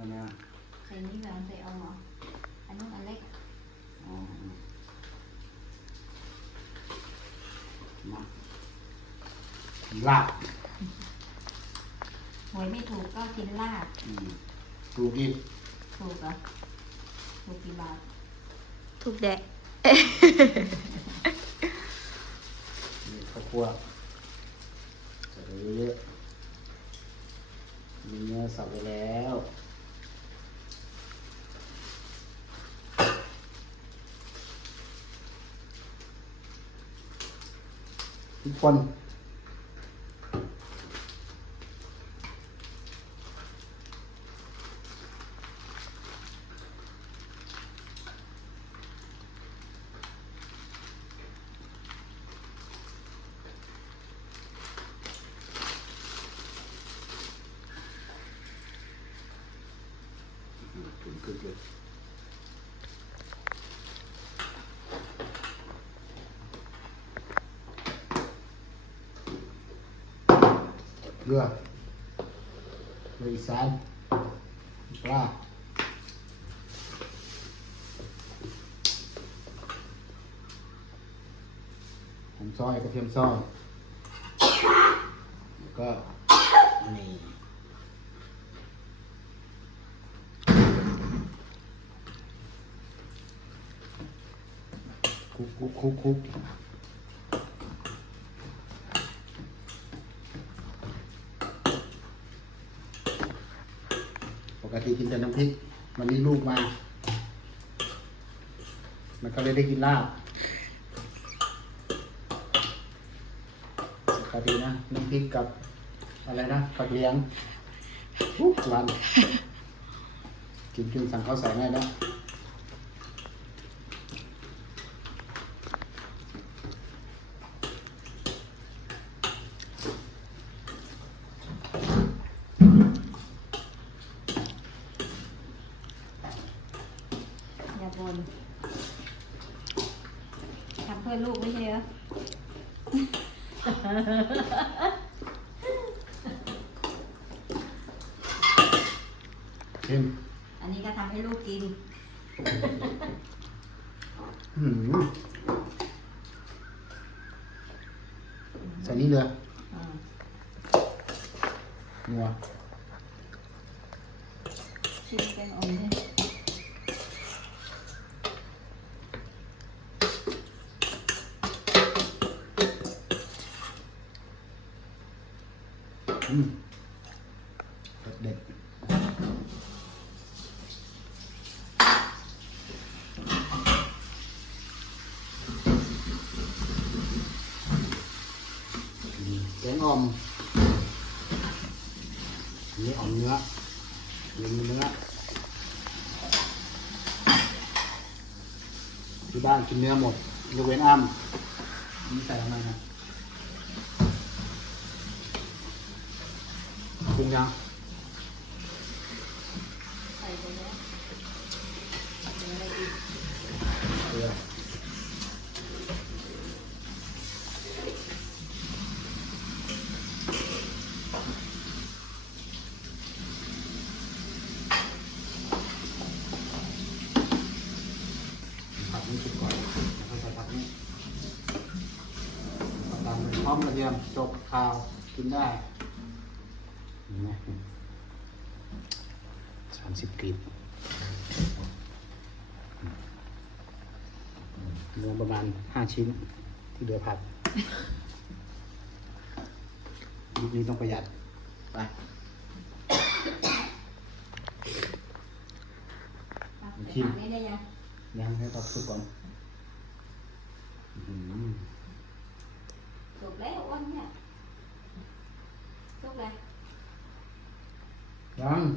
เอานะใส่นี่แบบใส่เอาเหรออันนู้นอันเล็กอ๋อมาลาบหวยไม่ถูกก็กินลาบอืมถูกอีกถูกเหรอถูกกี่บาทถูกแดะนี่ข้าวคั่วใส่ไปเยอะๆมีเนื้อสับไปแล้ วทุกคนขึ้นขึ้นเลย ลือเกลืออีสานปลาหอมซอยกระเทียมซอยแล้วก็นี่คุกคุกคุกคุก กติกินแต่น้ำพริกวันนี้ลูกมา มันก็เลยได้กินลาบปกตินะน้ำพริกกับอะไรนะผักเลี้ยงทุกวันกินกินสั่งข้าวใส่ง่ายนะ วอย่าบนทำเพื่อลูกไม่ใช่เหรอเค็มอันนี้ก็ทำให้ลูกกิน อื้อหือใส่นี่เลยอืมนัวชิมเป็นอมใช่ อืมเด็ดแกงอ่อมนี่อ่อมเนื้อนื้อเนื้อที่บ้านกินเนื้อหมดยกเว้นอ้ำนี่ใส่ทำไมนะ ปรุงยังใส่ไปแล้วเดี๋ยวอะไรอีกเกลือผัดให้สุกก่อนแล้วใส่ผักนี้ตามพร้อมกระเทียมจบข้าวกินได้ สามสิบกรีบรวมประมาณห้าชิ้นที่เหลือผัดยุคนี้ต้องประหยัด ไปอะชิมไปทำนี่ได้ยังยังให้ตับสุกก่อนอื้อหือจบแล้วอ้วนเนี่ย 香